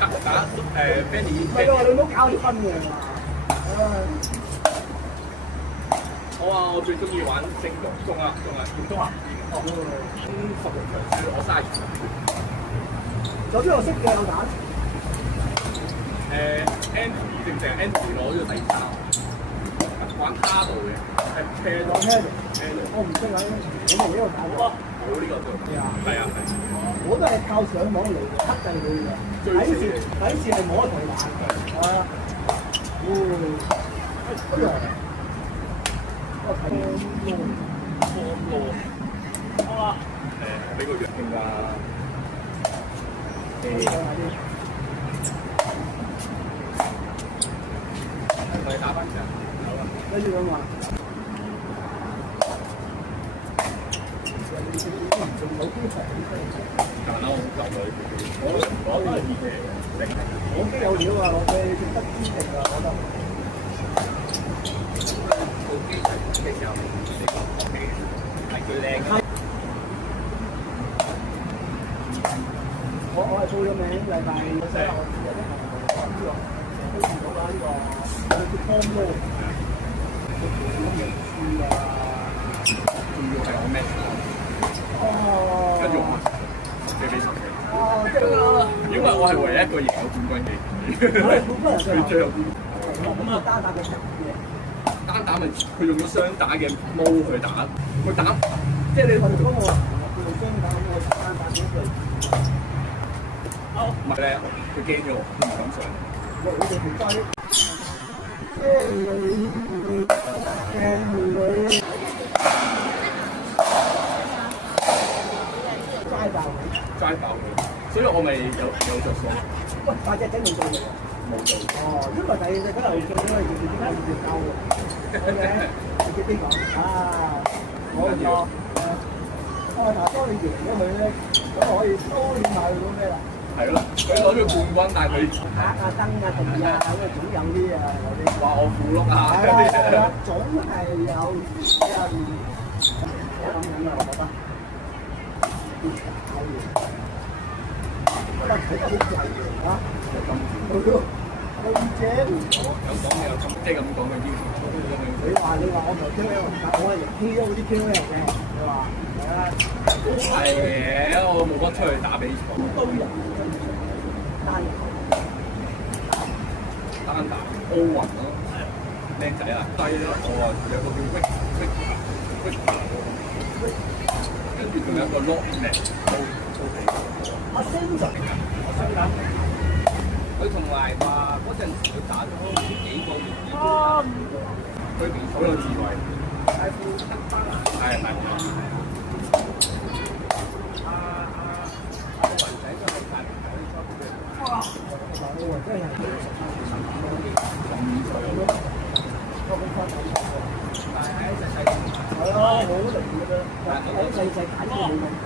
打Fanny。唔係喎，你唔好搞啲分嘅嘛。我最中意玩精工，中啊，中啊，哦，10人場輸我30場。有邊個識嘅有打？Anthony 正唔正？Anthony 攞咗第3，玩卡度嘅，係玩咩？我唔識玩，我冇呢個打過。冇呢個做。係啊。我都係靠上網嚟克制佢嘅。底線係冇得同佢玩。係啊。哎呀！好啊。俾個藥傾㗎。我哋打翻場，好啊。跟住咁話。有機場但係我就佢，我都係熱嘅，我機有料啊！我哋值得支持啊！我覺得。部機嘅時候，係最靚嘅。我係報咗名，禮拜有啲行呢個都見到啦，呢個叫湯鍋，仲要係我咩？跟住我借俾神奇。即係因為我係唯一一個贏有冠軍嘅，佢最後咁啊單打嘅場嘅，單打咪佢用咗雙打嘅毛去打，佢打即係你問嗰個叫雙打，我單打幾隊？唔係咧，佢驚咗我，佢唔敢上。我哋唔該。齋爆佢，所以我咪有着數。喂，大隻仔冇做嚟喎。冇做。哦，因為第二隻嗰頭做咗，直接點解要交喎？好嘅，直接邊講啊？冇錯。我話當你贏咗佢咧，咁我可以多練下佢嗰咩啦？係咯，佢攞咗冠軍，但係佢黑啊燈啊地啊，咁啊總有啲啊有啲。話我符碌啊！係啊，總係有比較我諗緊啊，我覺得。哇！睇得好貴喎嚇，咁正。有講嘅有咁，即係咁講嘅要求。你話我唔係 KOL，但我係 KOL 啲 KOL 嘅，你話係啊？係嘅，我冇得出去打比賽。都有單打奧運咯，靚仔啊！低咯，我話有個叫 Wick，跟住仲有一個 Lockman 都幾好。阿星就我想諗，佢同埋話嗰陣時佢打咗幾個月，佢好有智慧。係。雲仔都係大平台啲賽嘅。哇！真係15歲咯。但係喺隻細係咯，好靈嘅啫，喺細細揀嘅冇問題。